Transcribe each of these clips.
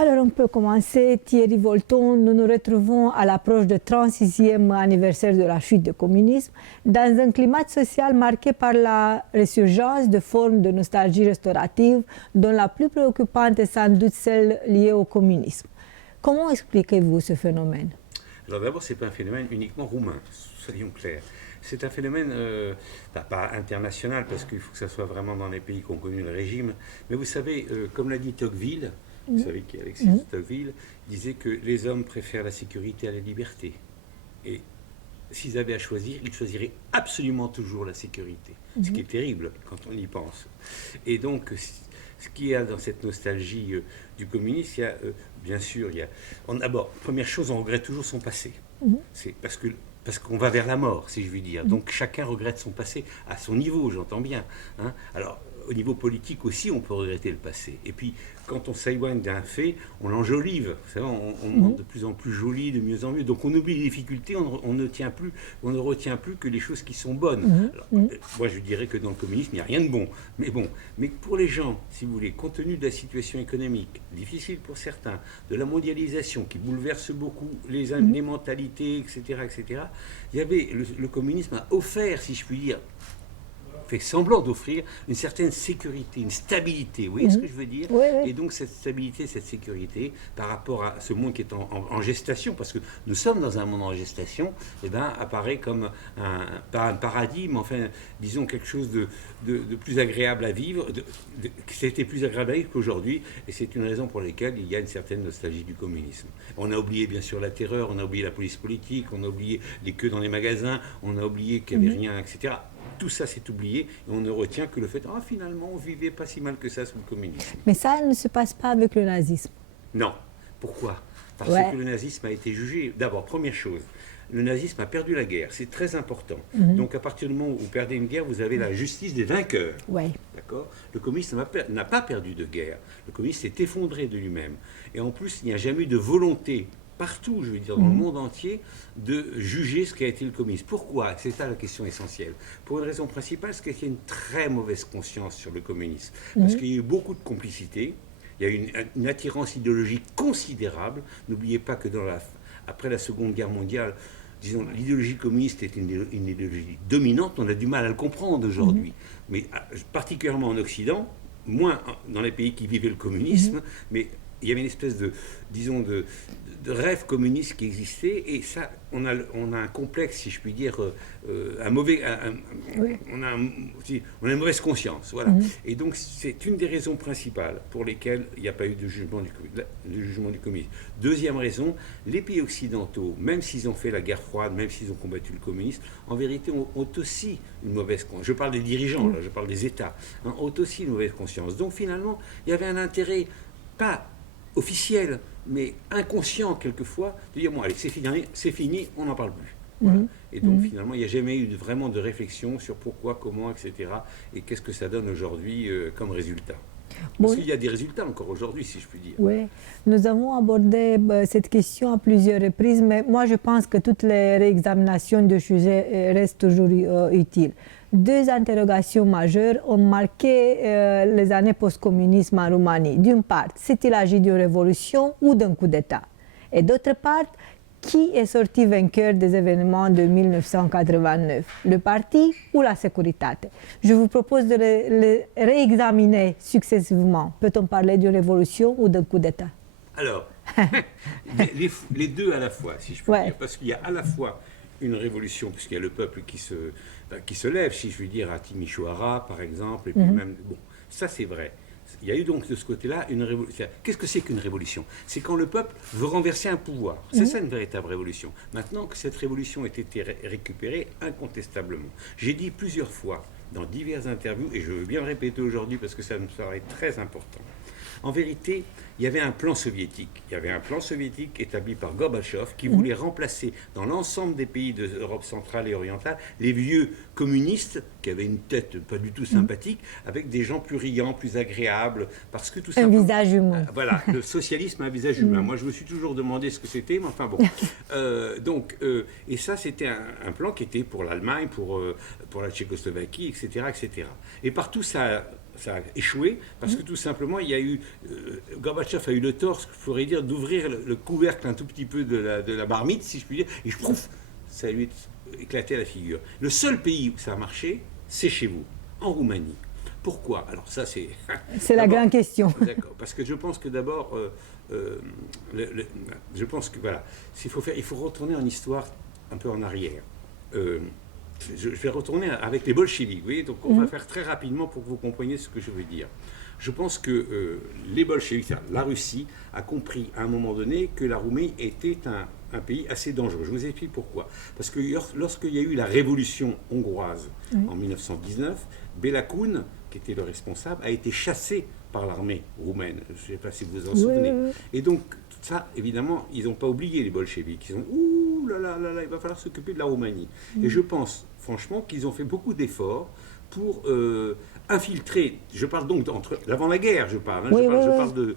Alors, on peut commencer. Thierry Volton, nous nous retrouvons à l'approche du 36e anniversaire de la chute du communisme, dans un climat social marqué par la résurgence de formes de nostalgie restaurative, dont la plus préoccupante est sans doute celle liée au communisme. Comment expliquez-vous ce phénomène? Alors d'abord, ce n'est pas un phénomène uniquement roumain, soyons clairs. C'est un phénomène, pas international, parce qu'il faut que ça soit vraiment dans les pays qui ont connu le régime. Mais vous savez, comme l'a dit Tocqueville, vous savez qui est Alexis Tocqueville, disait que les hommes préfèrent la sécurité à la liberté. Et s'ils avaient à choisir, ils choisiraient absolument toujours la sécurité. Ce qui est terrible quand on y pense. Et donc, ce qu'il y a dans cette nostalgie du communisme, il y a, bien sûr, d'abord, première chose, on regrette toujours son passé. C'est parce qu'on va vers la mort, si je puis dire. Donc chacun regrette son passé à son niveau, j'entends bien. Hein. Alors, au niveau politique aussi, on peut regretter le passé. Et puis, quand on s'éloigne d'un fait, on l'enjolive. Vous savez, on monte de plus en plus joli, de mieux en mieux. Donc, on oublie les difficultés, on ne retient plus que les choses qui sont bonnes. Alors, moi, je dirais que dans le communisme, il n'y a rien de bon. Mais pour les gens, si vous voulez, compte tenu de la situation économique, difficile pour certains, de la mondialisation qui bouleverse beaucoup les mentalités, etc., il y avait, le communisme a offert, si je puis dire, fait semblant d'offrir une certaine sécurité, une stabilité, vous voyez ce que je veux dire? Oui. Et donc cette stabilité, cette sécurité, par rapport à ce monde qui est en gestation, parce que nous sommes dans un monde en gestation, eh ben, apparaît comme pas un paradis, mais enfin, disons quelque chose de plus agréable à vivre, c'était plus agréable à vivre qu'aujourd'hui, et c'est une raison pour laquelle il y a une certaine nostalgie du communisme. On a oublié bien sûr la terreur, on a oublié la police politique, on a oublié les queues dans les magasins, on a oublié qu'il n'y avait rien, etc. Tout ça s'est oublié et on ne retient que le fait finalement on vivait pas si mal que ça sous le communisme. Mais ça ne se passe pas avec le nazisme. Non. Pourquoi? Parce que le nazisme a été jugé. D'abord, première chose, le nazisme a perdu la guerre. C'est très important. Donc à partir du moment où vous perdez une guerre, vous avez la justice des vainqueurs. D'accord? Le communisme n'a pas perdu de guerre. Le communisme s'est effondré de lui-même. Et en plus, il n'y a jamais eu de volonté partout, je veux dire, dans le monde entier, de juger ce qu'a été le communisme. Pourquoi? C'est ça la question essentielle. Pour une raison principale, c'est qu'il y a une très mauvaise conscience sur le communisme. Parce qu'il y a eu beaucoup de complicité, il y a eu une attirance idéologique considérable. N'oubliez pas que après la Seconde Guerre mondiale, disons, l'idéologie communiste était une idéologie dominante, on a du mal à le comprendre aujourd'hui. Mais particulièrement en Occident, moins dans les pays qui vivaient le communisme, mais il y avait une espèce de rêve communiste qui existait, et ça, on a un complexe, si je puis dire, on a une mauvaise conscience, voilà. Et donc, c'est une des raisons principales pour lesquelles il n'y a pas eu de jugement du communisme. Deuxième raison, les pays occidentaux, même s'ils ont fait la guerre froide, même s'ils ont combattu le communisme, en vérité, ont aussi une mauvaise conscience. Je parle des dirigeants, là, je parle des États, ont aussi une mauvaise conscience. Donc, finalement, il y avait un intérêt, pas officiel, mais inconscient quelquefois, de dire, bon, allez, c'est fini, on n'en parle plus. Voilà. Et donc, finalement, il n'y a jamais eu vraiment de réflexion sur pourquoi, comment, etc. Et qu'est-ce que ça donne aujourd'hui comme résultat. Parce qu'il y a des résultats encore aujourd'hui, si je puis dire. Oui, nous avons abordé cette question à plusieurs reprises, mais moi, je pense que toutes les réexaminations de sujet restent toujours utiles. Deux interrogations majeures ont marqué les années post-communisme en Roumanie. D'une part, s'est-il agi d'une révolution ou d'un coup d'État? Et d'autre part, qui est sorti vainqueur des événements de 1989? Le parti ou la Securitate? Je vous propose de les réexaminer successivement. Peut-on parler d'une révolution ou d'un coup d'État? Alors, les deux à la fois, si je puis dire, parce qu'il y a à la fois une révolution, puisqu'il y a le peuple qui se lève, si je puis dire, à Timișoara, par exemple, et puis même, bon, ça c'est vrai. Il y a eu donc de ce côté-là une révolution. Qu'est-ce que c'est qu'une révolution? C'est quand le peuple veut renverser un pouvoir. C'est ça une véritable révolution. Maintenant que cette révolution ait été récupérée, incontestablement. J'ai dit plusieurs fois dans diverses interviews, et je veux bien le répéter aujourd'hui parce que ça me paraît très important. En vérité, il y avait un plan soviétique. Il y avait un plan soviétique établi par Gorbatchev qui voulait remplacer dans l'ensemble des pays d'Europe centrale et orientale les vieux communistes qui avaient une tête pas du tout sympathique avec des gens plus riants, plus agréables, parce que tout simplement... Un visage humain. Voilà, le socialisme a un visage humain. Moi, je me suis toujours demandé ce que c'était, mais enfin bon. Et ça, c'était un plan qui était pour l'Allemagne, pour la Tchécoslovaquie, etc., etc. Et partout, ça ça a échoué parce que tout simplement, il y a eu, Gorbatchev a eu le tort, je pourrais dire, d'ouvrir le couvercle un tout petit peu de la marmite, si je puis dire, et pouf, ça lui est éclaté à la figure. Le seul pays où ça a marché, c'est chez vous, en Roumanie. Pourquoi? Alors ça, c'est... C'est la grande question. D'accord, parce que je pense que d'abord, je pense que voilà, il faut retourner en histoire un peu en arrière. Je vais retourner avec les bolcheviks, vous voyez, donc on va faire très rapidement pour que vous compreniez ce que je veux dire. Je pense que les bolcheviks, la Russie, a compris à un moment donné que la Roumanie était un pays assez dangereux. Je vous explique pourquoi. Parce que lorsqu'il y a eu la révolution hongroise en 1919, Béla Kun, qui était le responsable, a été chassé par l'armée roumaine. Je ne sais pas si vous vous en souvenez. Oui. Et donc, tout ça, évidemment, ils n'ont pas oublié les bolcheviks. Ils ont ouh là là là là, il va falloir s'occuper de la Roumanie. Et je pense, franchement, qu'ils ont fait beaucoup d'efforts pour infiltrer. Je parle donc d'avant la guerre, je parle. Hein, je parle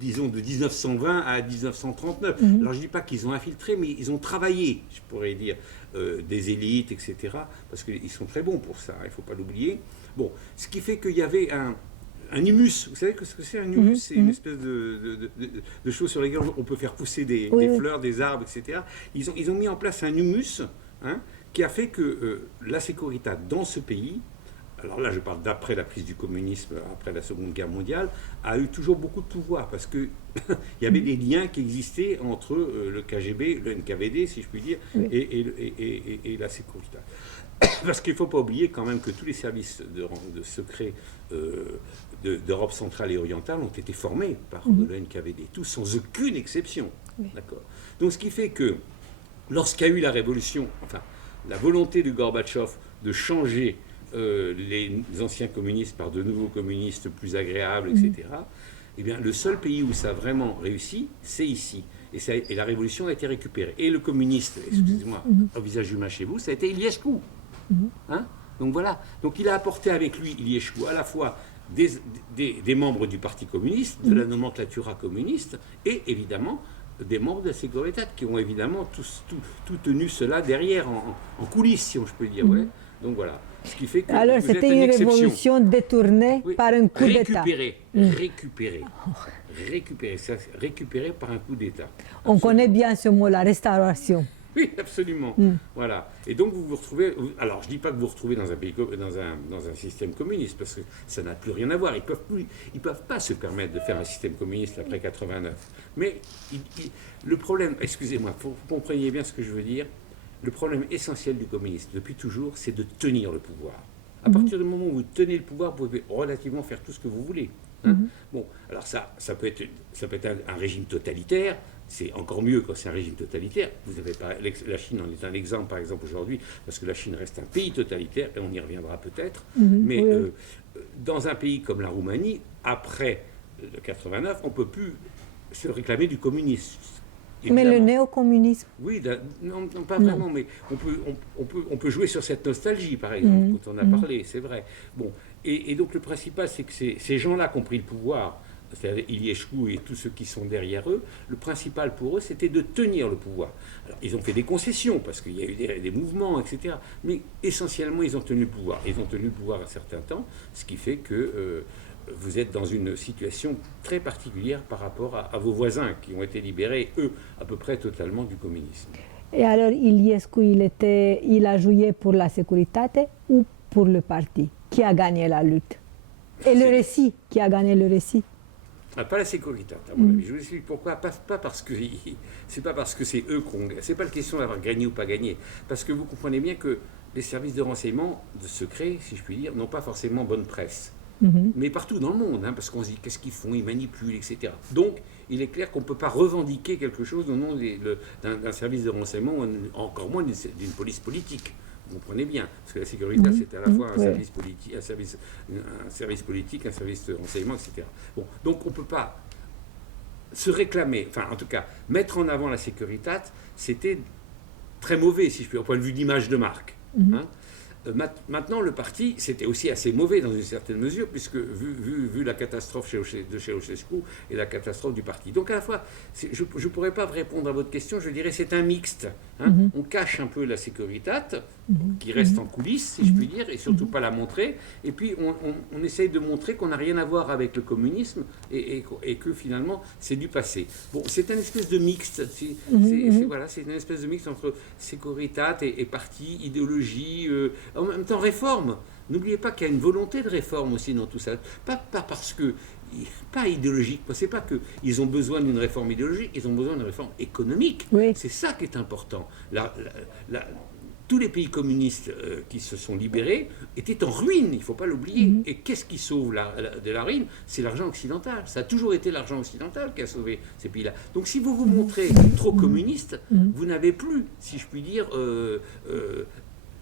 disons, de 1920 à 1939. Alors, je ne dis pas qu'ils ont infiltré, mais ils ont travaillé, je pourrais dire, des élites, etc. Parce qu'ils sont très bons pour ça, il ne faut pas l'oublier. Bon, ce qui fait qu'il y avait un humus. Vous savez ce que c'est un humus? C'est une espèce de chose sur laquelle on peut faire pousser des fleurs, des arbres, etc. Ils ont mis en place un humus, hein, qui a fait que la sécurité dans ce pays, alors là je parle d'après la prise du communisme, après la Seconde Guerre mondiale, a eu toujours beaucoup de pouvoir, parce qu'il y avait des liens qui existaient entre le KGB, le NKVD, si je puis dire, et la sécurité. Parce qu'il ne faut pas oublier quand même que tous les services de secret d'Europe centrale et orientale ont été formés par le NKVD, tous sans aucune exception. D'accord. Donc ce qui fait que lorsqu'il y a eu la révolution, enfin la volonté de Gorbatchev de changer les anciens communistes par de nouveaux communistes plus agréables, etc., eh bien, le seul pays où ça a vraiment réussi, c'est ici. Et la révolution a été récupérée. Et le communiste, excusez-moi, au visage humain chez vous, ça a été Iliescu. Hein? Donc voilà. Donc il a apporté avec lui, Iliescu, à la fois des membres du Parti communiste, de la nomenclatura communiste, et évidemment des membres de la Securitate qui ont évidemment tout tenu cela derrière, en coulisses, si on je peux dire. Ouais. Donc voilà. Ce qui fait que alors c'était une révolution détournée par un coup d'État. Récupéré par un coup d'État. On connaît bien ce mot, la restauration. Oui, absolument. Voilà. Et donc vous vous retrouvez. Alors je ne dis pas que vous vous retrouvez dans un pays, dans un système communiste, parce que ça n'a plus rien à voir. Ils peuvent pas se permettre de faire un système communiste après 89. Mais le problème, excusez-moi, vous compreniez bien ce que je veux dire. Le problème essentiel du communisme, depuis toujours, c'est de tenir le pouvoir. À partir du moment où vous tenez le pouvoir, vous pouvez relativement faire tout ce que vous voulez. Hein. Bon, alors ça peut être un régime totalitaire. C'est encore mieux quand c'est un régime totalitaire. Vous avez la Chine en est un exemple, par exemple, aujourd'hui, parce que la Chine reste un pays totalitaire, et on y reviendra peut-être. Mais dans un pays comme la Roumanie, après le 89, on ne peut plus se réclamer du communisme. Évidemment. Mais le néo-communisme? Oui, non, pas vraiment, mais on peut jouer sur cette nostalgie, par exemple, quand on a parlé, c'est vrai. Bon, et donc le principal, c'est que ces gens-là qui ont pris le pouvoir, c'est-à-dire Iliescu et tous ceux qui sont derrière eux, le principal pour eux, c'était de tenir le pouvoir. Alors, ils ont fait des concessions, parce qu'il y a eu des mouvements, etc. Mais essentiellement, ils ont tenu le pouvoir. Ils ont tenu le pouvoir un certain temps, ce qui fait que vous êtes dans une situation très particulière par rapport à vos voisins qui ont été libérés, eux, à peu près totalement du communisme. Et alors, Iliescu, il a joué pour la Securitate ou pour le parti? Qui a gagné la lutte? Et le récit, qui a gagné le récit? Pas la Securitate, à mon avis. Je vous explique pourquoi. Pas parce que c'est eux qui ont... C'est pas la question d'avoir gagné ou pas gagné. Parce que vous comprenez bien que les services de renseignement, de secret, si je puis dire, n'ont pas forcément bonne presse. Mais partout dans le monde, hein, parce qu'on se dit qu'est-ce qu'ils font, ils manipulent, etc. Donc, il est clair qu'on ne peut pas revendiquer quelque chose au nom d'un service de renseignement, encore moins d'une police politique. Vous comprenez bien, parce que la sécurité, c'est à la fois un service politique, un service de renseignement, etc. Bon, donc on ne peut pas se réclamer, enfin en tout cas, mettre en avant la sécurité, c'était très mauvais, si je puis dire, au point de vue d'image de marque. Hein. Maintenant, le parti, c'était aussi assez mauvais dans une certaine mesure, puisque vu la catastrophe de Ceausescu et la catastrophe du parti. Donc à la fois, je ne pourrais pas répondre à votre question, je dirais c'est un mixte. On cache un peu la Securitate, qui reste en coulisses, si je puis dire, et surtout pas la montrer. Et puis on essaye de montrer qu'on n'a rien à voir avec le communisme et que finalement c'est du passé. Bon, c'est une espèce de mixte. Voilà, c'est une espèce de mixte entre Securitate et parti, idéologie, en même temps réforme. N'oubliez pas qu'il y a une volonté de réforme aussi dans tout ça. Pas parce que pas idéologique, c'est pas qu'ils ont besoin d'une réforme idéologique, ils ont besoin d'une réforme économique. Oui. C'est ça qui est important. Tous les pays communistes qui se sont libérés étaient en ruine, il ne faut pas l'oublier. Et qu'est-ce qui sauve de la ruine? C'est l'argent occidental. Ça a toujours été l'argent occidental qui a sauvé ces pays-là. Donc si vous vous montrez trop communiste, vous n'avez plus, si je puis dire,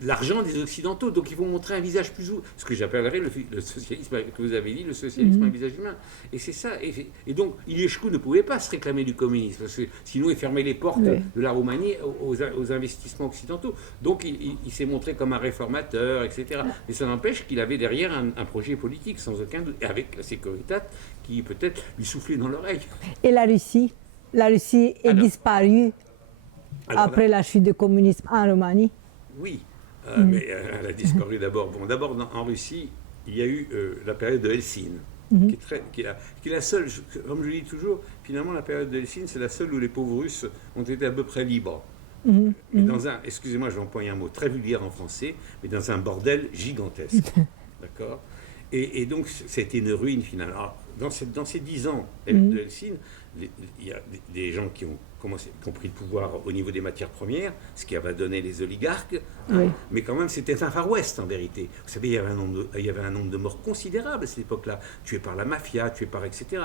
l'argent des Occidentaux. Donc il faut montrer un visage plus ouvert, ce que j'appellerais le socialisme, que vous avez dit, le socialisme à visage humain. Et c'est ça. Et donc Iliescu ne pouvait pas se réclamer du communisme, parce que sinon il fermait les portes de la Roumanie aux investissements occidentaux. Donc il s'est montré comme un réformateur, etc. Mais ça n'empêche qu'il avait derrière un projet politique, sans aucun doute, avec la Securitate qui peut-être lui soufflait dans l'oreille. Et la Russie est disparue après la chute du communisme en Roumanie? Oui. Mais elle a disparu d'abord. Bon, d'abord, en Russie, il y a eu la période de Helsinki, qui est la seule, comme je dis toujours, finalement, la période de Helsinki, c'est la seule où les pauvres Russes ont été à peu près libres. Mais dans un, excusez-moi, je vais employer un mot très vulgaire en français, mais dans un bordel gigantesque. D'accord ? Et donc, c'était une ruine, finalement. Alors, dans ces 10 ans de Helsinki, il y a des gens qui ont pris le pouvoir au niveau des matières premières, ce qui avait donné les oligarques, mais quand même c'était un Far West en vérité. Vous savez, il y avait un nombre de morts considérable à cette époque-là, tués par la mafia, tués par etc.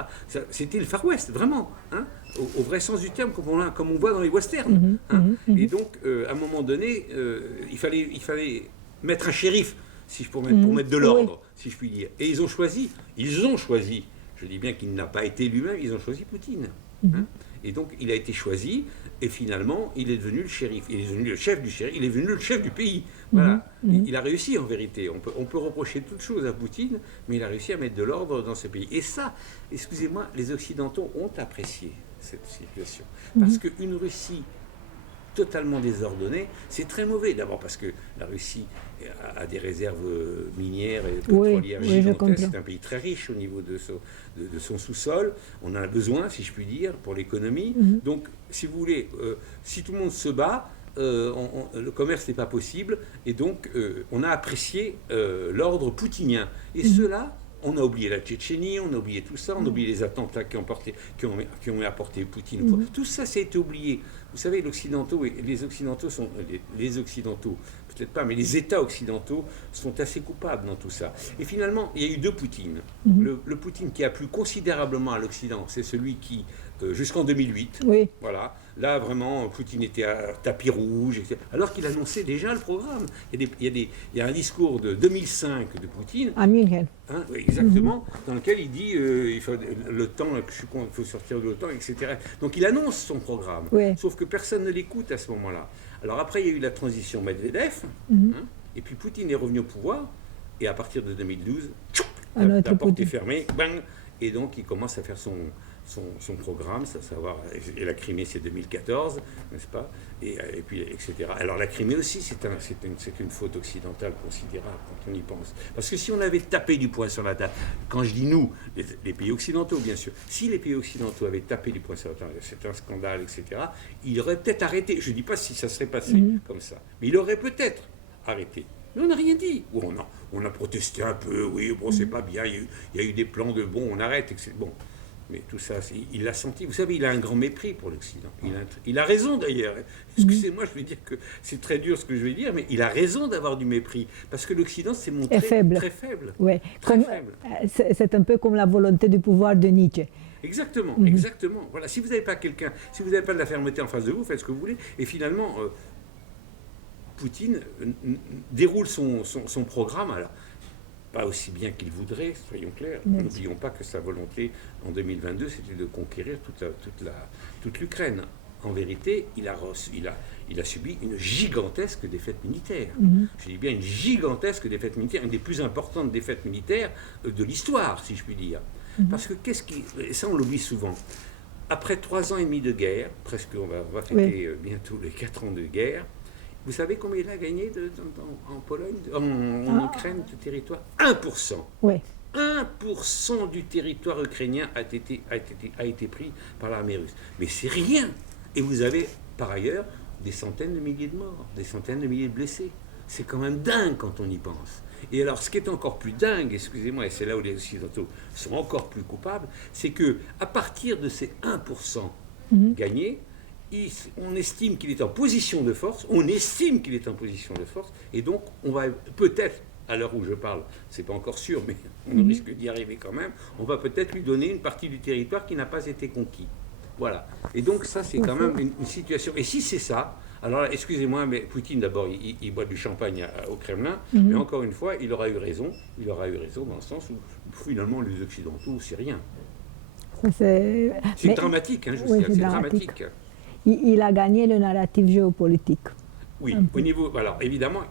C'était le Far West, vraiment, au vrai sens du terme, comme on voit dans les westerns. Et donc, à un moment donné, il fallait mettre un shérif, pour mettre de l'ordre, si je puis dire. Et ils ont choisi, je dis bien qu'il n'a pas été lui-même, ils ont choisi Poutine. Et donc, il a été choisi, et finalement, il est devenu le shérif. Il est devenu le chef du shérif, il est devenu le chef du pays. Voilà. Il a réussi, en vérité. On peut reprocher toutes choses à Poutine, mais il a réussi à mettre de l'ordre dans ce pays. Et ça, excusez-moi, les Occidentaux ont apprécié cette situation. Parce qu'une Russie totalement désordonnée, c'est très mauvais. D'abord parce que la Russie a des réserves minières et pétrolières gigantesques. C'est un pays très riche au niveau de son sous-sol. On en a besoin, si je puis dire, pour l'économie. Donc, si vous voulez, si tout le monde se bat, le commerce n'est pas possible. Et donc, on a apprécié l'ordre poutinien. Et cela, on a oublié la Tchétchénie, on a oublié tout ça, on a oublié les attentats qui ont apporté Poutine. Tout ça, ça a été oublié. Vous savez, les Occidentaux, peut-être pas, mais les États occidentaux sont assez coupables dans tout ça. Et finalement, il y a eu deux Poutines. Le Poutine qui a plu considérablement à l'Occident, c'est celui qui, jusqu'en 2008, voilà, là vraiment, Poutine était à tapis rouge, etc., alors qu'il annonçait déjà le programme. Il y a un discours de 2005 de Poutine. À München. Oui, exactement, dans lequel il dit il faut sortir de l'OTAN, etc. Donc il annonce son programme, sauf que personne ne l'écoute à ce moment-là. Alors après, il y a eu la transition Medvedev, et puis Poutine est revenu au pouvoir, et à partir de 2012, la porte est fermée, bang, et donc il commence à faire son programme, à savoir, et la Crimée c'est 2014, n'est-ce pas, et puis etc. Alors la Crimée aussi c'est une faute occidentale considérable quand on y pense, parce que si on avait tapé du poing sur la table, quand je dis nous, les pays occidentaux bien sûr, si les pays occidentaux avaient tapé du poing sur la table, c'est un scandale, etc., il aurait peut-être arrêté, je ne dis pas si ça serait passé comme ça, mais il aurait peut-être arrêté. Mais on n'a rien dit. On a protesté un peu, oui, bon, c'est pas bien, il y a eu des plans de bon, on arrête, etc. Bon. Mais tout ça, il l'a senti. Vous savez, il a un grand mépris pour l'Occident. Il a raison d'ailleurs. Excusez-moi, je vais dire que c'est très dur ce que je vais dire, mais il a raison d'avoir du mépris. Parce que l'Occident s'est montré très faible. Ouais. Faible. C'est un peu comme la volonté du pouvoir de Nietzsche. Exactement, exactement. Voilà, si vous n'avez pas quelqu'un, si vous n'avez pas de la fermeté en face de vous, faites ce que vous voulez. Et finalement, Poutine déroule son programme. Alors, pas aussi bien qu'il voudrait, soyons clairs. N'oublions pas que sa volonté en 2022, c'était de conquérir toute l'Ukraine. En vérité, il a subi une gigantesque défaite militaire. Je dis bien une gigantesque défaite militaire, une des plus importantes défaites militaires de l'histoire, si je puis dire. Parce que et ça on l'oublie souvent, après 3 ans et demi de guerre, presque on va fêter bientôt les 4 ans de guerre, vous savez combien il a gagné en Pologne, en Ukraine, de territoire? 1%. Oui. 1% du territoire ukrainien a été pris par l'armée russe. Mais c'est rien. Et vous avez, par ailleurs, des centaines de milliers de morts, des centaines de milliers de blessés. C'est quand même dingue quand on y pense. Et alors, ce qui est encore plus dingue, excusez-moi, et c'est là où les Occidentaux sont encore plus coupables, c'est que à partir de ces 1% gagnés, on estime qu'il est en position de force, et donc on va peut-être, à l'heure où je parle, c'est pas encore sûr, mais on risque d'y arriver quand même, on va peut-être lui donner une partie du territoire qui n'a pas été conquis. Voilà. Et donc ça, c'est quand même une situation. Et si c'est ça, alors excusez-moi, mais Poutine, d'abord, il boit du champagne au Kremlin, mais encore une fois, il aura eu raison dans le sens où, finalement, les Occidentaux, c'est rien. C'est dramatique, hein, je vous dis, c'est dramatique. Il a gagné le narratif géopolitique. Oui, au niveau. Alors, évidemment,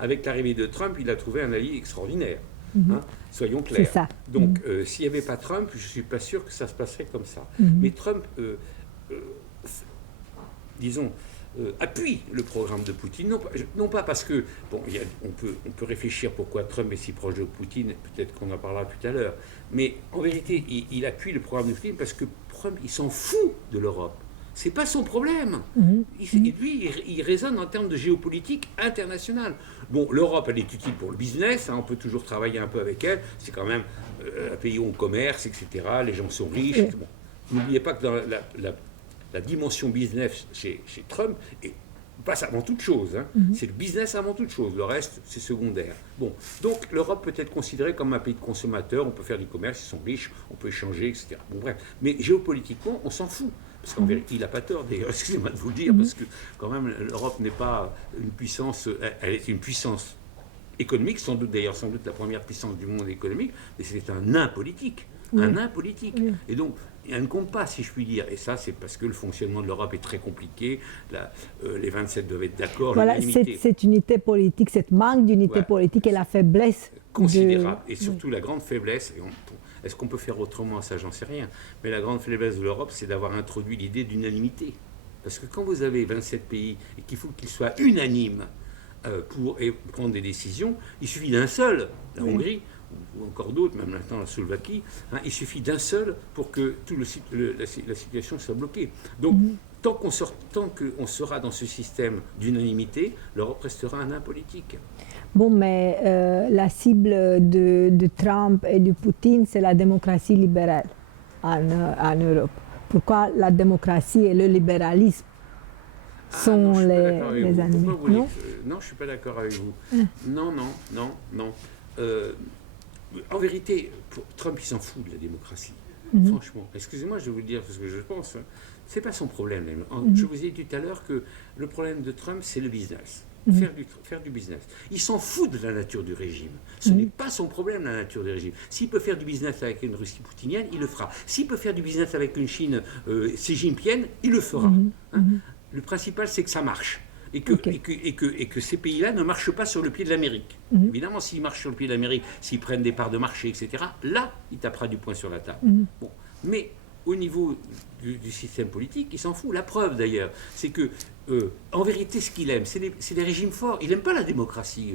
avec l'arrivée de Trump, il a trouvé un allié extraordinaire. Hein, soyons clairs. C'est ça. Donc, s'il n'y avait pas Trump, je ne suis pas sûr que ça se passerait comme ça. Mais Trump, disons, appuie le programme de Poutine, non pas parce que, bon, on peut réfléchir pourquoi Trump est si proche de Poutine, peut-être qu'on en parlera tout à l'heure, mais en vérité, il appuie le programme de Poutine parce que Trump, il s'en fout de l'Europe. C'est pas son problème. Lui, il raisonne en termes de géopolitique internationale. Bon, l'Europe, elle est utile pour le business, hein, on peut toujours travailler un peu avec elle, c'est quand même un pays où on commerce, etc., les gens sont riches. Bon. N'oubliez pas que dans la dimension business chez Trump passe avant toute chose. Hein. C'est le business avant toute chose. Le reste, c'est secondaire. Bon, donc l'Europe peut être considérée comme un pays de consommateurs. On peut faire du commerce, ils sont riches, on peut échanger, etc. Bon, bref. Mais géopolitiquement, on s'en fout. Parce qu'en vérité, il n'a pas tort, d'ailleurs, excusez-moi de vous le dire, parce que quand même, l'Europe n'est pas une puissance, elle est une puissance économique, sans doute la première puissance du monde économique, mais c'est un nain politique. Un nain politique. Et donc, elle ne compte pas, si je puis dire. Et ça, c'est parce que le fonctionnement de l'Europe est très compliqué. Les 27 doivent être d'accord. Voilà, cette unité politique, cette manque d'unité politique et la faiblesse. Considérable. Et surtout la grande faiblesse. Est-ce qu'on peut faire autrement? Ça, j'en sais rien. Mais la grande faiblesse de l'Europe, c'est d'avoir introduit l'idée d'unanimité. Parce que quand vous avez 27 pays et qu'il faut qu'ils soient unanimes pour prendre des décisions, il suffit d'un seul, la Hongrie, ou encore d'autres, même maintenant la Slovaquie, hein, il suffit d'un seul pour que la situation soit bloquée. Donc, tant qu'on sera dans ce système d'unanimité, l'Europe restera un nain politique. Bon, mais la cible de Trump et de Poutine, c'est la démocratie libérale en Europe. Pourquoi la démocratie et le libéralisme sont les ennemis? Non, je ne suis pas d'accord avec vous. Non. En vérité, Trump, il s'en fout de la démocratie. Franchement, excusez-moi, je vais vous le dire parce que je pense, c'est pas son problème. Je vous ai dit tout à l'heure que le problème de Trump, c'est le business. Faire du business. Il s'en fout de la nature du régime. Ce n'est pas son problème, la nature du régime. S'il peut faire du business avec une Russie poutinienne, il le fera. S'il peut faire du business avec une Chine Xi Jinping, il le fera. Hein. Le principal, c'est que ça marche. Et que ces pays-là ne marchent pas sur le pied de l'Amérique. Évidemment, s'ils marchent sur le pied de l'Amérique, s'ils prennent des parts de marché, etc., là, il tapera du poing sur la table. Bon. Mais au niveau du système politique, il s'en fout. La preuve, d'ailleurs, c'est que, en vérité, ce qu'il aime, c'est les régimes forts. Il n'aime pas la démocratie,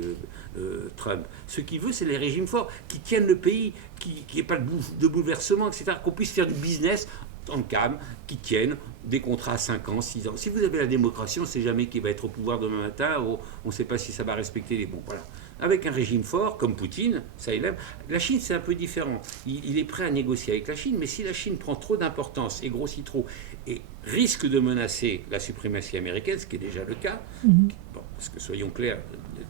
Trump. Ce qu'il veut, c'est les régimes forts qui tiennent le pays, qui n'ait pas de bouleversement, etc., qu'on puisse faire du business en calme, qui tiennent des contrats à 5 ans, 6 ans. Si vous avez la démocratie, on ne sait jamais qui va être au pouvoir demain matin, ou on ne sait pas si ça va respecter les bons. Voilà. Avec un régime fort, comme Poutine, ça il aime. La Chine, c'est un peu différent. Il est prêt à négocier avec la Chine, mais si la Chine prend trop d'importance et grossit trop, et risque de menacer la suprématie américaine, ce qui est déjà le cas, bon, parce que soyons clairs,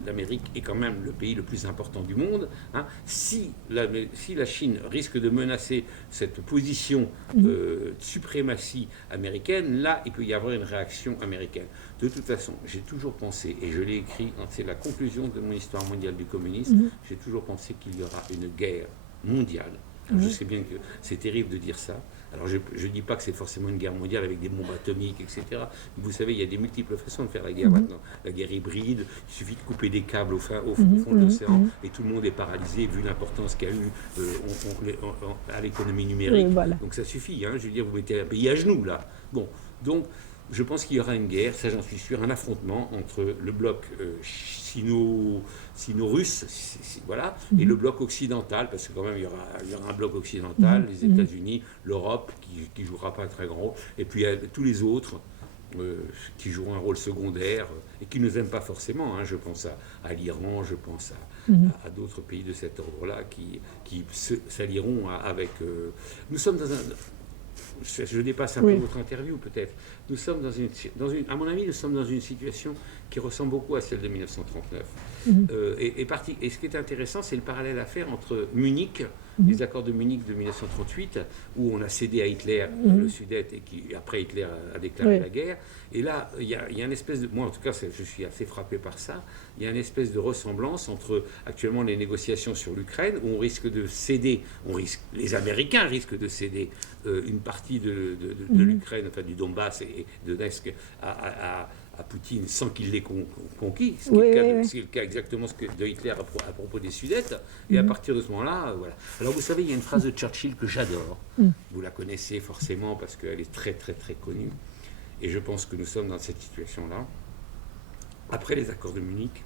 l'Amérique est quand même le pays le plus important du monde. Hein. Si la Chine risque de menacer cette position de suprématie américaine, là, il peut y avoir une réaction américaine. De toute façon, j'ai toujours pensé, et je l'ai écrit, c'est la conclusion de mon histoire mondiale du communisme, j'ai toujours pensé qu'il y aura une guerre mondiale Alors, je sais bien que c'est terrible de dire ça. Alors je ne dis pas que c'est forcément une guerre mondiale avec des bombes atomiques, etc. Vous savez, il y a des multiples façons de faire la guerre maintenant. La guerre hybride, il suffit de couper des câbles au fond de l'océan et tout le monde est paralysé vu l'importance qu'il y a eu à l'économie numérique. Oui, voilà. Donc ça suffit, hein, je veux dire, vous mettez un pays à genoux là. Bon, donc je pense qu'il y aura une guerre, ça j'en suis sûr, un affrontement entre le bloc sino-russe, voilà, et le bloc occidental, parce que quand même il y aura un bloc occidental, les États-Unis, l'Europe, qui ne jouera pas un très grand rôle, et puis il y a tous les autres qui joueront un rôle secondaire et qui ne nous aiment pas forcément. Hein. Je pense à l'Iran, je pense à d'autres pays de cet ordre-là qui s'allieront avec... nous sommes dans un... Je dépasse un peu votre interview peut-être. Nous sommes à mon avis, nous sommes dans une situation qui ressemble beaucoup à celle de 1939. Et ce qui est intéressant, c'est le parallèle à faire entre Munich, les accords de Munich de 1938, où on a cédé à Hitler le Sudète et après Hitler a déclaré la guerre. Et là, il y a une espèce de... Moi, en tout cas, je suis assez frappé par ça. Il y a une espèce de ressemblance entre actuellement les négociations sur l'Ukraine, où on risque de céder, les Américains risquent de céder une partie de l'Ukraine, enfin du Donbass et de Donetsk à Poutine sans qu'il l'ait conquis, ce qui est le cas exactement de Hitler à propos des Sudètes. Et à partir de ce moment-là, voilà. Alors vous savez, il y a une phrase de Churchill que j'adore. Vous la connaissez forcément parce qu'elle est très très très connue. Et je pense que nous sommes dans cette situation-là. Après les accords de Munich,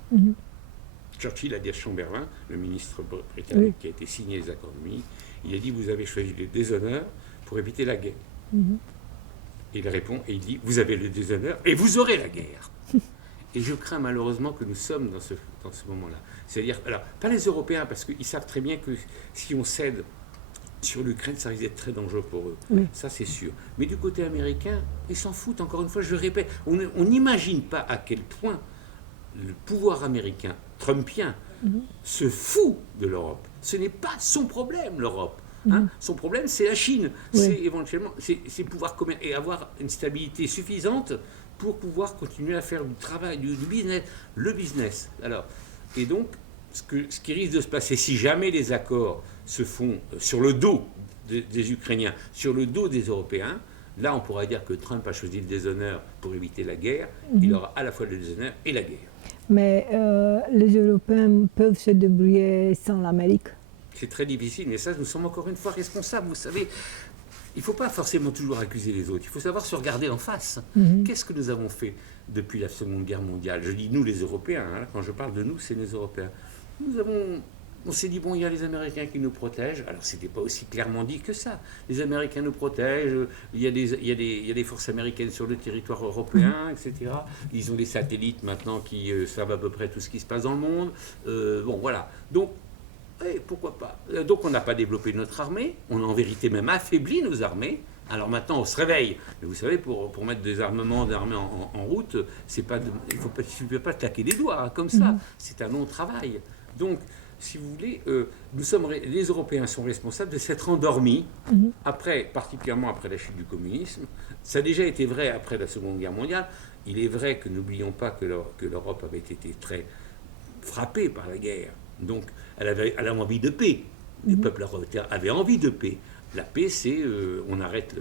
Churchill a dit à Chamberlain, le ministre britannique qui a été signé les accords de Munich, il a dit: vous avez choisi le déshonneur pour éviter la guerre. Et il répond et il dit: vous avez le déshonneur et vous aurez la guerre. Et je crains malheureusement que nous sommes dans ce moment-là. C'est-à-dire, alors, pas les Européens, parce qu'ils savent très bien que si on cède sur l'Ukraine, ça risque d'être très dangereux pour eux. Ça, c'est sûr. Mais du côté américain, ils s'en foutent, encore une fois, je le répète. On n'imagine pas à quel point le pouvoir américain, trumpien, se fout de l'Europe. Ce n'est pas son problème, l'Europe. Hein. Son problème, c'est la Chine. C'est éventuellement, c'est pouvoir et avoir une stabilité suffisante pour pouvoir continuer à faire du travail, du business, le business. Alors, et donc, ce qui risque de se passer, si jamais les accords se font sur le dos des Ukrainiens, sur le dos des Européens, là, on pourra dire que Trump a choisi le déshonneur pour éviter la guerre. Il aura à la fois le déshonneur et la guerre. Mais les Européens peuvent se débrouiller sans l'Amérique. C'est très difficile, mais ça, nous sommes encore une fois responsables. Vous savez, il ne faut pas forcément toujours accuser les autres. Il faut savoir se regarder en face. Qu'est-ce que nous avons fait depuis la Seconde Guerre mondiale? Je dis nous, les Européens. Hein, quand je parle de nous, c'est les Européens. On s'est dit, bon, il y a les Américains qui nous protègent. Alors, ce n'était pas aussi clairement dit que ça. Les Américains nous protègent, il y a des forces américaines sur le territoire européen, etc. Ils ont des satellites maintenant qui savent à peu près tout ce qui se passe dans le monde. Bon, voilà. Donc, pourquoi pas. Donc, on n'a pas développé notre armée. On a en vérité même affaibli nos armées. Alors maintenant, on se réveille. Mais vous savez, pour mettre des armements d'armées en route, il ne faut pas claquer des doigts hein, comme ça. C'est un long travail. Donc, si vous voulez, les Européens sont responsables de s'être endormis, particulièrement après la chute du communisme. Ça a déjà été vrai après la Seconde Guerre mondiale. Il est vrai que n'oublions pas que l'Europe avait été très frappée par la guerre. Donc, elle avait envie de paix. Les peuples européens avaient envie de paix. La paix, c'est on arrête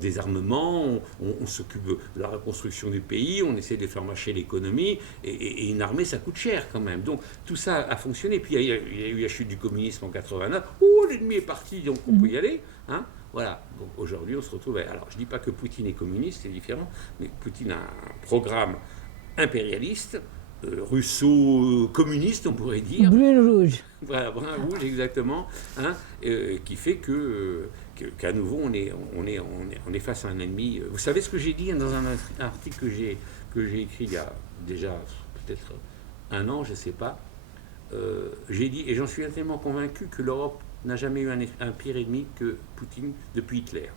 des armements, on s'occupe de la reconstruction du pays, on essaie de faire marcher l'économie, et une armée, ça coûte cher quand même. Donc tout ça a fonctionné. Puis il y a eu la chute du communisme en 89. L'ennemi est parti, donc on peut y aller. Hein. Voilà. Donc aujourd'hui, on se retrouve. Alors je ne dis pas que Poutine est communiste, c'est différent, mais Poutine a un programme impérialiste. Russo-communiste, on pourrait dire. Brun-rouge. Voilà, brun-rouge, exactement, hein, qui fait qu'à nouveau, on est face à un ennemi. Vous savez ce que j'ai dit dans un article que j'ai écrit il y a déjà peut-être un an, je ne sais pas. J'ai dit, et j'en suis intimement convaincu, que l'Europe n'a jamais eu un pire ennemi que Poutine depuis Hitler.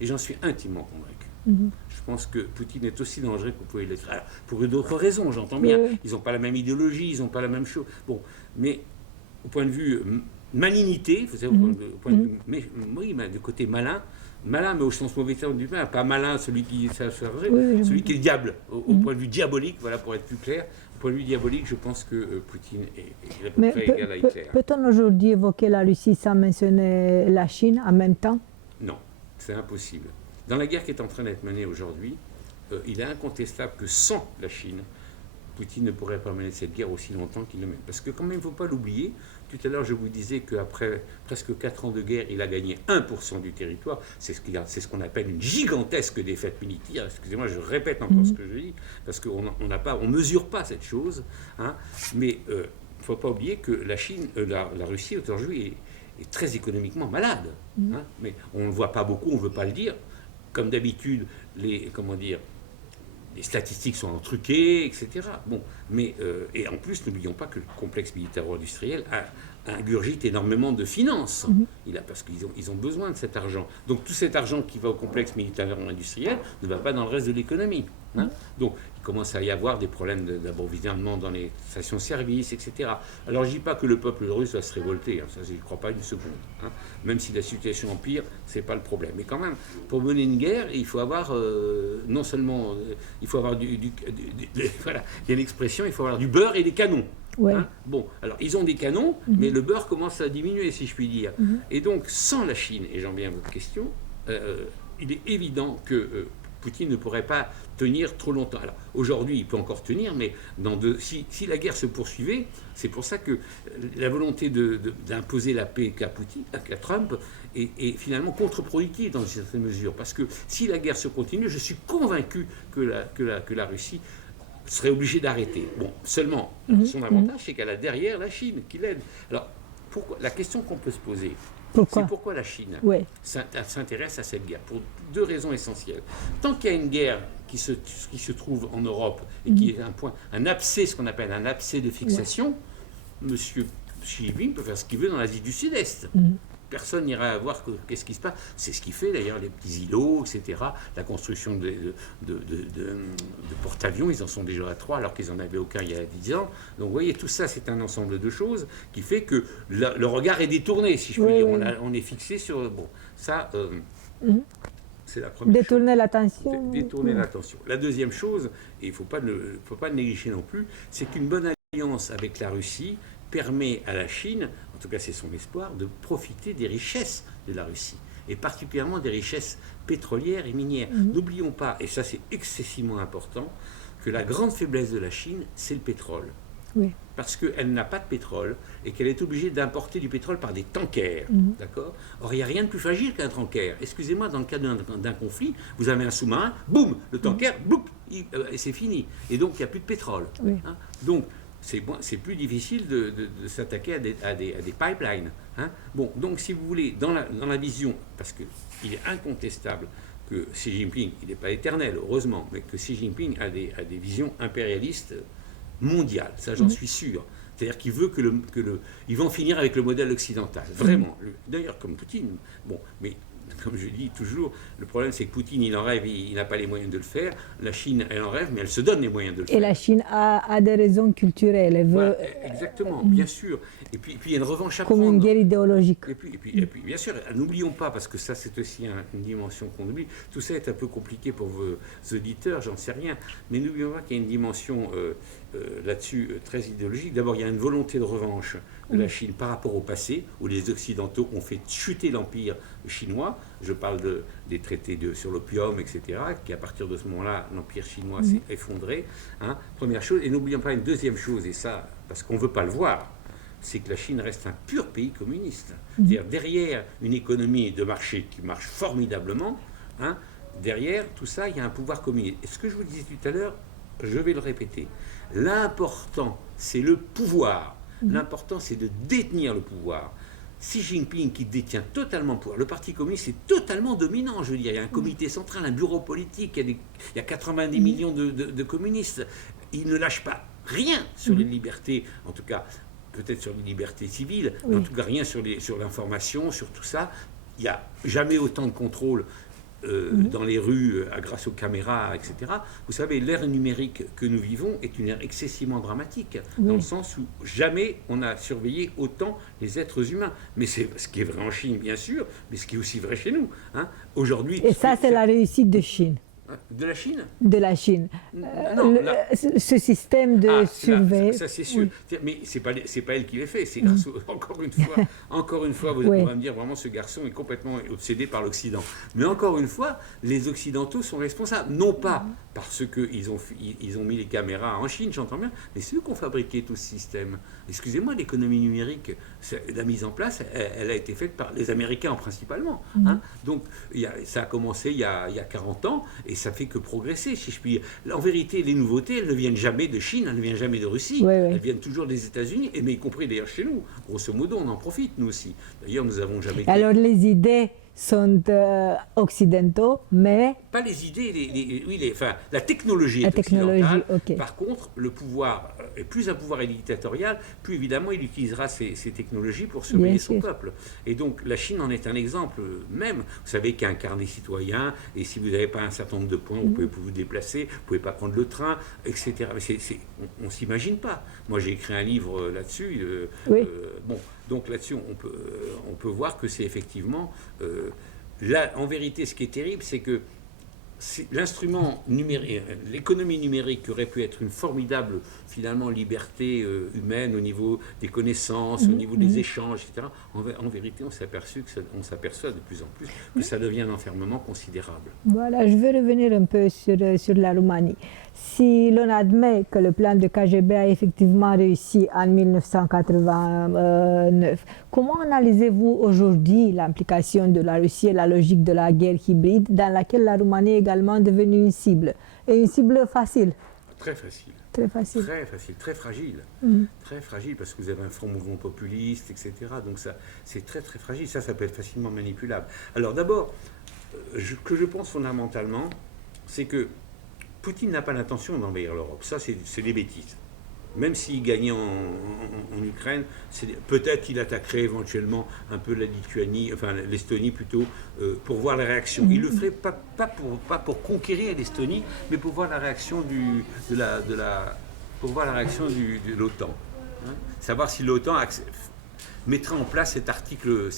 Et j'en suis intimement convaincu. Je pense que Poutine est aussi dangereux que vous pouvez l'être. Alors, pour d'autres raisons, j'entends bien. Ils n'ont pas la même idéologie, ils n'ont pas la même chose. Bon, mais au point de vue malignité, vous savez, au point de vue, du côté malin, mais au sens mauvais terme du mal, pas malin celui qui celui qui est le diable, au point de vue diabolique, voilà, pour être plus clair. point de vue diabolique, je pense que Poutine est à peu Mais près égal à Hitler. peut-on aujourd'hui évoquer la Russie sans mentionner la Chine en même temps? Non, c'est impossible. Dans la guerre qui est en train d'être menée aujourd'hui, il est incontestable que sans la Chine, Poutine ne pourrait pas mener cette guerre aussi longtemps qu'il le mène. Parce que quand même, il ne faut pas l'oublier, tout à l'heure je vous disais qu'après presque 4 ans de guerre, il a gagné 1% du territoire. C'est ce qu'on appelle une gigantesque défaite militaire. Excusez-moi, je répète encore ce que je dis, parce qu'on ne mesure pas cette chose. Hein. Mais il ne faut pas oublier que la Russie aujourd'hui est très économiquement malade. Hein. Mais on ne le voit pas beaucoup, on ne veut pas le dire. Comme d'habitude, les statistiques sont truquées, etc. Bon, mais, et en plus, n'oublions pas que le complexe militaro-industriel ingurgite énormément de finances. Parce qu'ils ont besoin de cet argent. Donc tout cet argent qui va au complexe militaro-industriel ne va pas dans le reste de l'économie. Hein. Donc il commence à y avoir des problèmes d'approvisionnement dans les stations-service, etc. Alors je ne dis pas que le peuple russe va se révolter, hein, ça je ne crois pas une seconde. Hein. Même si la situation empire, ce n'est pas le problème. Mais quand même, pour mener une guerre, il faut avoir non seulement... il faut avoir voilà, il y a une expression, il faut avoir du beurre et des canons. Ouais. Hein. Bon, alors ils ont des canons, mais le beurre commence à diminuer, si je puis dire. Et donc, sans la Chine, et j'en viens à votre question, il est évident que Poutine ne pourrait pas tenir trop longtemps. Alors, aujourd'hui, il peut encore tenir, mais si la guerre se poursuivait, c'est pour ça que la volonté d'imposer la paix qu'à Trump est finalement contre-productive dans une certaine mesure. Parce que si la guerre se continue, je suis convaincu que la Russie serait obligée d'arrêter. Bon, seulement, son avantage, c'est qu'elle a derrière la Chine qui l'aide. Alors, la question qu'on peut se poser, c'est pourquoi la Chine s'intéresse à cette guerre, pour 2 raisons essentielles. Tant qu'il y a une guerre qui se trouve en Europe et qui est un abcès, ce qu'on appelle un abcès de fixation, M. Xi Jinping peut faire ce qu'il veut dans l'Asie du Sud-Est. Personne n'ira voir qu'est-ce qui se passe. C'est ce qu'il fait d'ailleurs, les petits îlots, etc. La construction de porte-avions, ils en sont déjà à 3 alors qu'ils n'en avaient aucun il y a 10 ans. Donc vous voyez, tout ça, c'est un ensemble de choses qui fait que le regard est détourné, si je puis dire. On est fixé sur... Bon, ça, c'est la première Détourner l'attention. Détourner l'attention. La deuxième chose, et il ne faut pas le négliger non plus, c'est qu'une bonne alliance avec la Russie permet à la Chine, en tout cas c'est son espoir, de profiter des richesses de la Russie, et particulièrement des richesses pétrolières et minières. N'oublions pas, et ça c'est excessivement important, que la grande faiblesse de la Chine, c'est le pétrole. Oui. Parce qu'elle n'a pas de pétrole et qu'elle est obligée d'importer du pétrole par des tankers. D'accord ? Or, il n'y a rien de plus fragile qu'un tanker. Excusez-moi, dans le cas d'un conflit, vous avez un sous-marin, boum, le tanker, boum, et c'est fini. Et donc, il n'y a plus de pétrole. Oui. Hein. Donc, c'est plus difficile de s'attaquer à des pipelines. Hein. Bon, donc, si vous voulez, dans la vision, parce qu'il est incontestable que Xi Jinping, il n'est pas éternel, heureusement, mais que Xi Jinping a des visions impérialistes mondiales, ça j'en suis sûr. C'est-à-dire qu'il veut il va en finir avec le modèle occidental, vraiment. D'ailleurs, comme Poutine, bon, mais comme je dis toujours, le problème c'est que Poutine, il en rêve, il n'a pas les moyens de le faire. La Chine, elle en rêve, mais elle se donne les moyens de le faire. Et la Chine a des raisons culturelles. Elle veut... Voilà, exactement, bien sûr. Et puis il y a une revanche à prendre. Comme une guerre idéologique. Et puis bien sûr, n'oublions pas, parce que ça c'est aussi une dimension qu'on oublie, tout ça est un peu compliqué pour vos auditeurs, j'en sais rien, mais n'oublions pas qu'il y a une dimension là-dessus très idéologique. D'abord, il y a une volonté de revanche de la Chine par rapport au passé, où les Occidentaux ont fait chuter l'empire chinois. Je parle des traités sur l'opium, etc., qui à partir de ce moment-là, l'empire chinois s'est effondré. Hein, première chose. Et n'oublions pas une deuxième chose, et ça, parce qu'on ne veut pas le voir, c'est que la Chine reste un pur pays communiste. C'est-à-dire derrière une économie de marché qui marche formidablement, hein, derrière tout ça, il y a un pouvoir communiste. Et ce que je vous disais tout à l'heure, je vais le répéter. L'important, c'est le pouvoir. L'important, c'est de détenir le pouvoir. Xi Jinping qui détient totalement le pouvoir. Le Parti communiste est totalement dominant, je veux dire. Il y a un comité central, un bureau politique, il y a 90 millions de communistes. Il ne lâche pas rien sur les libertés, en tout cas, peut-être sur les libertés civiles, mais en tout cas rien sur l'information, sur tout ça. Il n'y a jamais autant de contrôle dans les rues grâce aux caméras, etc. Vous savez, l'ère numérique que nous vivons est une ère excessivement dramatique, dans le sens où jamais on a surveillé autant les êtres humains. Mais c'est ce qui est vrai en Chine, bien sûr, mais ce qui est aussi vrai chez nous. Hein. Aujourd'hui, et ça, c'est la réussite de Chine. De la Chine? De la Chine. Non, Ce système de surveillance. Ça c'est sûr. Oui. Mais c'est pas elle qui les fait. C'est encore une fois, vous oui. allez me dire vraiment ce garçon est complètement obsédé par l'Occident. Mais encore une fois, les Occidentaux sont responsables. Non pas parce qu'ils ont mis les caméras en Chine, j'entends bien, mais c'est eux qui ont fabriqué tout ce système. Excusez-moi, l'économie numérique, la mise en place, elle a été faite par les Américains principalement. Hein. Donc ça a commencé il y a 40 ans et ça fait que progresser, si je puis dire. En vérité, les nouveautés, elles ne viennent jamais de Chine, elles ne viennent jamais de Russie, elles viennent toujours des États-Unis, mais y compris d'ailleurs chez nous. Grosso modo, on en profite, nous aussi. D'ailleurs, nous n'avons jamais... Alors, les idées sont occidentaux, mais... Pas les idées, la technologie est occidentale. Okay. Par contre, le pouvoir, plus un pouvoir est dictatorial, plus évidemment il utilisera ces technologies pour surveiller son peuple. Et donc la Chine en est un exemple même. Vous savez qu'il y a un carnet citoyen, et si vous n'avez pas un certain nombre de points, vous pouvez vous déplacer, vous ne pouvez pas prendre le train, etc. Mais on ne s'imagine pas. Moi j'ai écrit un livre là-dessus. Donc là-dessus, on peut voir que c'est effectivement... là, en vérité, ce qui est terrible, c'est que l'instrument numérique, l'économie numérique aurait pu être une formidable, finalement, liberté humaine au niveau des connaissances, au niveau des échanges, etc. En vérité, on s'aperçoit de plus en plus que ça devient un enfermement considérable. Voilà, je veux revenir un peu sur la Roumanie. Si l'on admet que le plan de KGB a effectivement réussi en 1989, comment analysez-vous aujourd'hui l'implication de la Russie et la logique de la guerre hybride dans laquelle la Roumanie est également devenue une cible? Et une cible facile? Très facile. Très facile. Très facile, très fragile. Très fragile parce que vous avez un front mouvement populiste, etc. Donc ça, c'est très très fragile. Ça peut être facilement manipulable. Alors d'abord, que je pense fondamentalement, c'est que Poutine n'a pas l'intention d'envahir l'Europe. Ça, c'est des bêtises. Même s'il gagnait en Ukraine, peut-être qu'il attaquerait éventuellement un peu la Lituanie, enfin l'Estonie plutôt, pour voir la réaction. Il le ferait pas pour conquérir l'Estonie, mais pour voir la réaction de l'OTAN. Hein, savoir si l'OTAN mettra en place cet fameux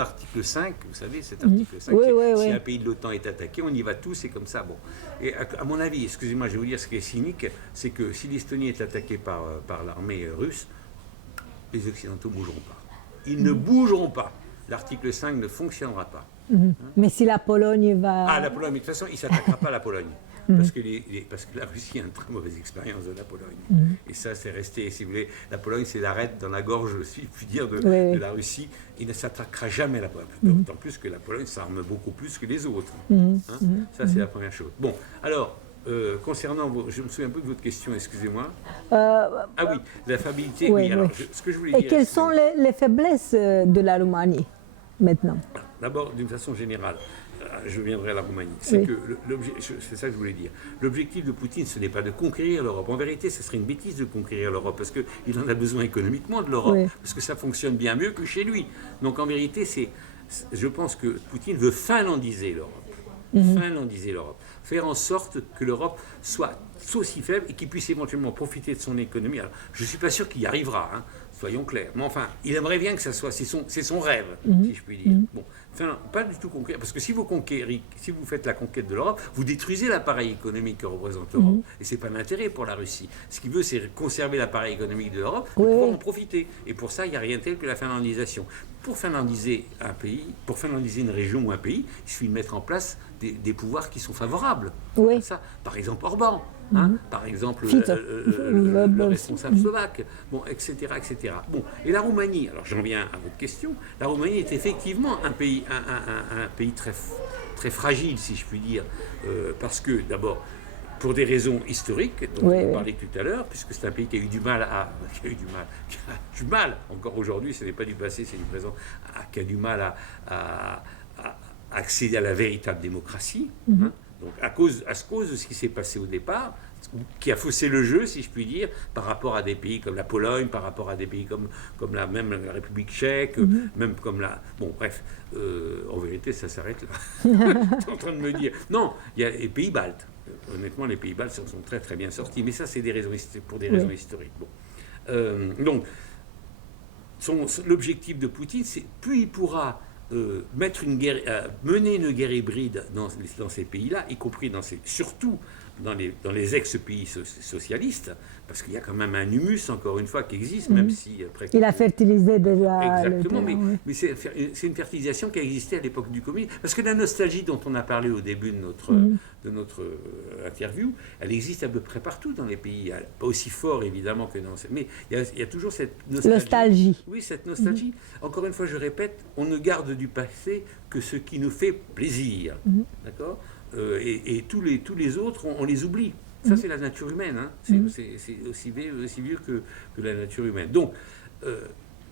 article 5, vous savez, cet article 5, si un pays de l'OTAN est attaqué, on y va tous, et comme ça, bon. Et à mon avis, excusez-moi, je vais vous dire ce qui est cynique, c'est que si l'Estonie est attaquée par l'armée russe, les Occidentaux ne bougeront pas. Ils ne bougeront pas. L'article 5 ne fonctionnera pas. Hein? Mais si la Pologne va... Ah, la Pologne, mais de toute façon, il ne s'attaquera pas à la Pologne. Parce que la Russie a une très mauvaise expérience de la Pologne. Et ça, c'est resté, si vous voulez, la Pologne, c'est l'arête dans la gorge, si je puis dire, de la Russie. Il ne s'attaquera jamais à la Pologne. D'autant plus que la Pologne s'arme beaucoup plus que les autres. Ça, c'est la première chose. Bon, alors, concernant je me souviens un peu de votre question, excusez-moi. Ah oui, la fiabilité. Oui, alors, ce que je voulais dire... Et quelles sont les faiblesses de la Roumanie, maintenant? D'abord, d'une façon générale, je viendrai à la Roumanie. C'est ça que je voulais dire. L'objectif de Poutine, ce n'est pas de conquérir l'Europe. En vérité, ce serait une bêtise de conquérir l'Europe, parce qu'il en a besoin économiquement de l'Europe, parce que ça fonctionne bien mieux que chez lui. Donc en vérité, je pense que Poutine veut finlandiser l'Europe. Finlandiser l'Europe. Faire en sorte que l'Europe soit aussi faible et qu'il puisse éventuellement profiter de son économie. Alors, je ne suis pas sûr qu'il y arrivera, hein, soyons clairs. Mais enfin, il aimerait bien que ça soit, c'est son rêve, si je puis dire. Bon, enfin, pas du tout conquérir, parce que si vous faites la conquête de l'Europe, vous détruisez l'appareil économique que représente l'Europe. Et ce n'est pas l'intérêt pour la Russie. Ce qu'il veut, c'est conserver l'appareil économique de l'Europe et pouvoir en profiter. Et pour ça, il n'y a rien tel que la finlandisation. Pour finlandiser un pays, pour finlandiser une région ou un pays, il suffit de mettre en place des pouvoirs qui sont favorables. Ça, par exemple, Orban. Par exemple, le responsable slovaque, bon, etc., etc. Bon, et la Roumanie, alors j'en viens à votre question, la Roumanie est effectivement un pays très, très fragile, si je puis dire, parce que, d'abord, pour des raisons historiques, dont on parlait tout à l'heure, puisque c'est un pays qui a eu du mal encore aujourd'hui, ce n'est pas du passé, c'est du présent, qui a du mal à accéder à la véritable démocratie, hein. Donc à cause de ce qui s'est passé au départ, qui a faussé le jeu, si je puis dire, par rapport à des pays comme la Pologne, par rapport à des pays comme même la République tchèque, même comme la... Bon, bref, en vérité, ça s'arrête là. Je suis en train de me dire... Non, il y a les pays baltes. Honnêtement, les pays baltes sont très très bien sortis, mais ça, c'est pour des raisons historiques. Bon. Donc, l'objectif de Poutine, c'est plus il pourra mener une guerre hybride dans ces pays-là, y compris surtout dans les ex-pays socialistes, parce qu'il y a quand même un humus, encore une fois, qui existe, même si après... Il a fertilisé déjà Exactement, le terrain, mais c'est une fertilisation qui a existé à l'époque du communisme. Parce que la nostalgie dont on a parlé au début de notre interview, elle existe à peu près partout dans les pays. Pas aussi fort, évidemment, que dans... Mais il y a toujours cette nostalgie. Oui, cette nostalgie. Encore une fois, je répète, on ne garde du passé que ce qui nous fait plaisir. D'accord ? Et tous les autres, on les oublie. Ça, c'est la nature humaine. Hein. C'est aussi vieux que la nature humaine. Donc,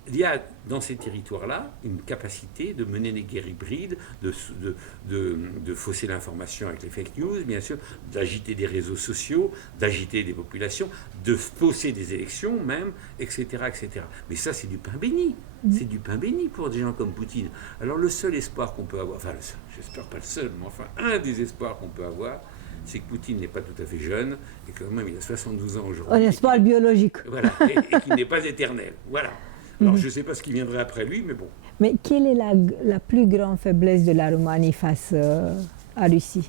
il y a dans ces territoires-là une capacité de mener des guerres hybrides, de fausser l'information avec les fake news, bien sûr, d'agiter des réseaux sociaux, d'agiter des populations, de fausser des élections même, etc., etc. Mais ça, c'est du pain béni. C'est du pain béni pour des gens comme Poutine. Alors le seul espoir qu'on peut avoir, enfin, j'espère pas le seul, mais enfin, un des espoirs qu'on peut avoir, c'est que Poutine n'est pas tout à fait jeune, et quand même il a 72 ans aujourd'hui. Un espoir biologique. Voilà, et qu'il n'est pas éternel. Voilà. Alors je ne sais pas ce qui viendrait après lui, mais bon. Mais quelle est la plus grande faiblesse de la Roumanie face à Russie?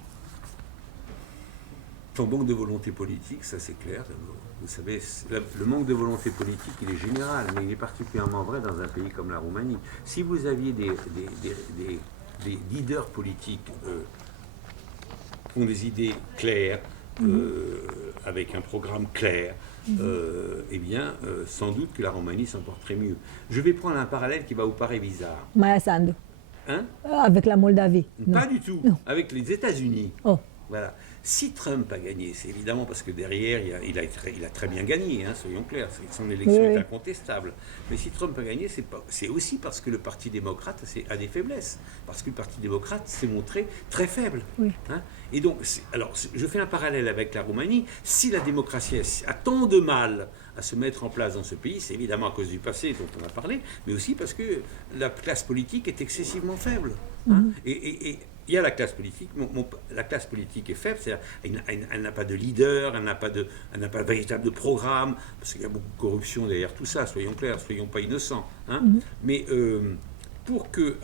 Son manque de volonté politique, ça c'est clair. Vous savez, le manque de volonté politique, il est général, mais il est particulièrement vrai dans un pays comme la Roumanie. Si vous aviez des leaders politiques qui ont des idées claires, avec un programme clair, eh bien, sans doute que la Roumanie s'en porterait mieux. Je vais prendre un parallèle qui va vous paraître bizarre. Maya Sandu. Hein? Avec la Moldavie. Pas du tout. Non. Avec les États-Unis. Oh. Voilà. Si Trump a gagné, c'est évidemment parce que derrière, il a très bien gagné, hein, soyons clairs, son élection est incontestable. Mais si Trump a gagné, c'est aussi parce que le Parti démocrate a des faiblesses, parce que le Parti démocrate s'est montré très faible. Oui. Hein. Et donc, je fais un parallèle avec la Roumanie. Si la démocratie a tant de mal à se mettre en place dans ce pays, c'est évidemment à cause du passé dont on a parlé, mais aussi parce que la classe politique est excessivement faible. Hein. Et il y a la classe politique, la classe politique est faible, c'est-à-dire elle n'a pas de leader, elle n'a pas de véritable programme, parce qu'il y a beaucoup de corruption derrière tout ça, soyons clairs, soyons pas innocents. Hein. Mais pour que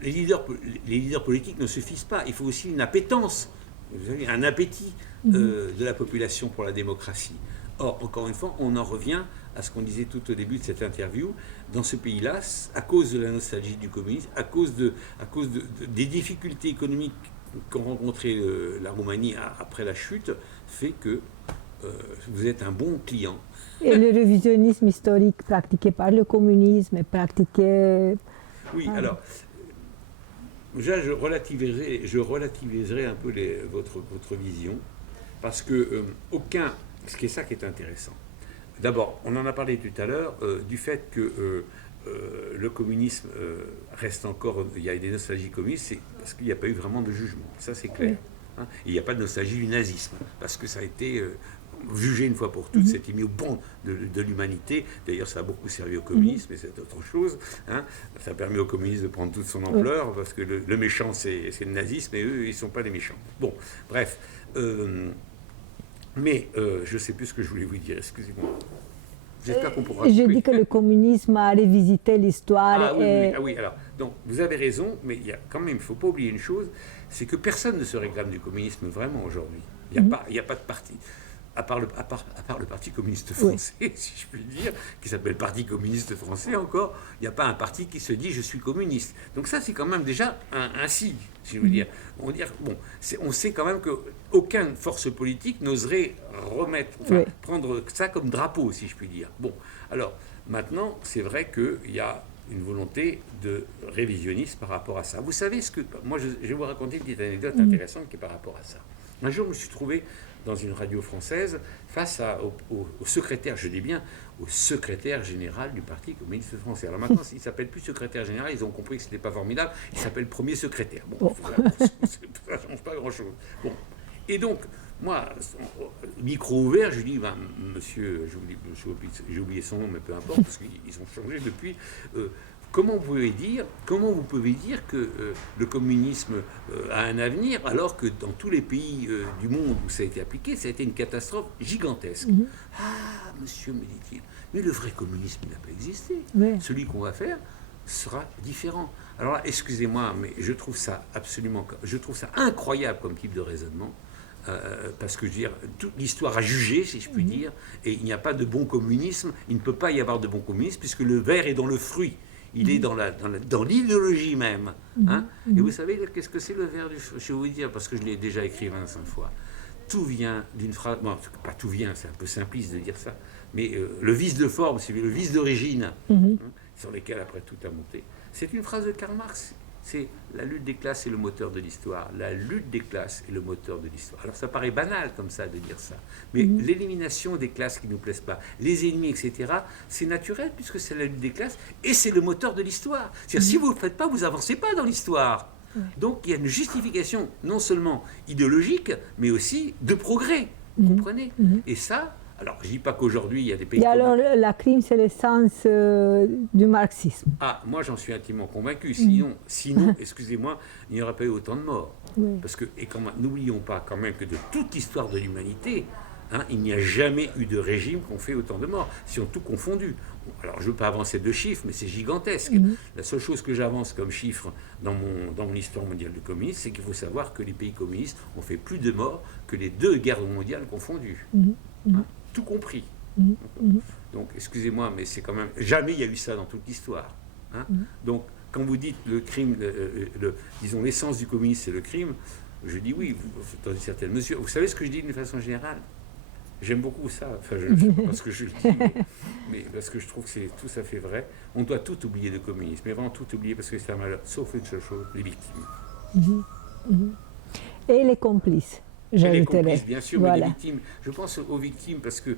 les leaders politiques ne suffisent pas, il faut aussi une appétence, vous savez, un appétit de la population pour la démocratie. Or, encore une fois, on en revient à ce qu'on disait tout au début de cette interview. Dans ce pays-là, à cause de la nostalgie du communisme, à cause des difficultés économiques qu'ont rencontrées la Roumanie après la chute, fait que vous êtes un bon client. Et le révisionnisme historique pratiqué par le communisme est pratiqué... Oui, alors, déjà, je relativiserai un peu votre vision, parce que ce qui est ça qui est intéressant. D'abord, on en a parlé tout à l'heure, du fait que le communisme reste encore... Il y a des nostalgies communistes, c'est parce qu'il n'y a pas eu vraiment de jugement. Ça, c'est clair. Hein. Il n'y a pas de nostalgie du nazisme, parce que ça a été jugé une fois pour toutes, c'était mis au banc de l'humanité. D'ailleurs, ça a beaucoup servi au communisme, mais c'est autre chose. Hein. Ça a permis au communisme de prendre toute son ampleur, parce que le méchant, c'est le nazisme, et eux, ils ne sont pas des méchants. Bon, bref... Mais je ne sais plus ce que je voulais vous dire, excusez-moi. J'espère qu'on pourra... Je dis que le communisme a revisité l'histoire. Oui, alors, donc, vous avez raison, mais il ne faut pas oublier une chose, c'est que personne ne se réclame du communisme vraiment aujourd'hui. Il n'y a pas de parti. À part le Parti communiste français, si je puis dire, qui s'appelle Parti communiste français encore, il n'y a pas un parti qui se dit « je suis communiste ». Donc ça, c'est quand même déjà un signe, si je veux dire. On sait quand même qu'aucune force politique n'oserait prendre ça comme drapeau, si je puis dire. Bon, alors, maintenant, c'est vrai qu'il y a une volonté de révisionnisme par rapport à ça. Vous savez moi, je vais vous raconter une petite anecdote intéressante qui est par rapport à ça. Un jour, je me suis trouvé dans une radio française, face au secrétaire, je dis bien, au secrétaire général du Parti communiste français. Alors maintenant, il ne s'appelle plus secrétaire général, ils ont compris que ce n'était pas formidable, il s'appelle premier secrétaire. Bon, voilà, ça ne change pas grand-chose. Bon. Et donc, moi, micro ouvert, je lui dis, monsieur, j'ai oublié son nom, mais peu importe, parce qu'ils ont changé depuis... Comment vous pouvez dire que le communisme a un avenir alors que dans tous les pays du monde où ça a été appliqué, ça a été une catastrophe gigantesque. Ah, monsieur, me dit-il, mais le vrai communisme n'a pas existé. Oui. Celui qu'on va faire, sera différent. Alors là, excusez-moi, mais je trouve ça incroyable comme type de raisonnement. Parce que je veux dire, toute l'histoire a jugé, si je puis dire, et il n'y a pas de bon communisme, il ne peut pas y avoir de bon communisme, puisque le ver est dans le fruit, il est dans l'idéologie même. Hein. Et vous savez, qu'est-ce que c'est le ver du fruit? Je vais vous dire, parce que je l'ai déjà écrit 25 fois. Tout vient d'une phrase, bon, pas tout vient, c'est un peu simpliste de dire ça, mais le vice de forme, c'est le vice d'origine, hein, sur lesquels après tout a monté. C'est une phrase de Karl Marx. C'est la lutte des classes est le moteur de l'histoire. La lutte des classes est le moteur de l'histoire. Alors ça paraît banal comme ça de dire ça, mais l'élimination des classes qui ne nous plaisent pas, les ennemis, etc., c'est naturel puisque c'est la lutte des classes et c'est le moteur de l'histoire. C'est-à-dire si vous ne le faites pas, vous n'avancez pas dans l'histoire. Donc il y a une justification non seulement idéologique, mais aussi de progrès. Vous comprenez? Et ça, alors je ne dis pas qu'aujourd'hui il y a des pays... Et alors la crime, c'est l'essence du marxisme. Ah, moi j'en suis intimement convaincu. Sinon excusez-moi, il n'y aurait pas eu autant de morts. Parce que, et n'oublions pas quand même que de toute l'histoire de l'humanité, hein, il n'y a jamais eu de régime qui ont fait autant de morts, si on tout confondu. Alors je ne veux pas avancer de chiffres, mais c'est gigantesque. La seule chose que j'avance comme chiffre dans mon histoire mondiale du communisme, c'est qu'il faut savoir que les pays communistes ont fait plus de morts que les 2 guerres mondiales confondues. Hein, tout compris. Donc, excusez-moi, mais c'est quand même... Jamais il y a eu ça dans toute l'histoire. Hein. Donc, quand vous dites le crime, disons l'essence du communisme, c'est le crime, je dis oui, dans une certaine mesure. Vous savez ce que je dis d'une façon générale? J'aime beaucoup ça. Enfin, je ne sais pas parce que je le dis, mais parce que je trouve que c'est tout à fait vrai. On doit tout oublier de communisme, mais vraiment tout oublier parce que c'est un malheur, sauf une seule chose, les victimes. Et les complices. Les complices, bien sûr, voilà. mais les victimes. Je pense aux victimes parce que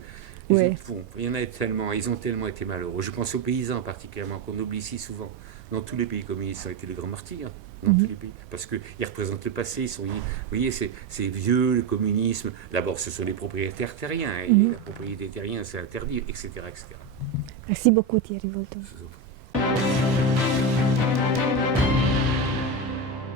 il y en a tellement, ils ont tellement été malheureux. Je pense aux paysans particulièrement, qu'on oublie si souvent. Dans tous les pays communistes, ça a été les grands martyrs. Dans tous les pays. Parce qu'ils représentent le passé. Vous voyez, c'est vieux, le communisme. D'abord, ce sont les propriétaires terriens. Et la propriété terrienne, c'est interdit, etc., etc. Merci beaucoup, Thierry Volton. Je vous en prie.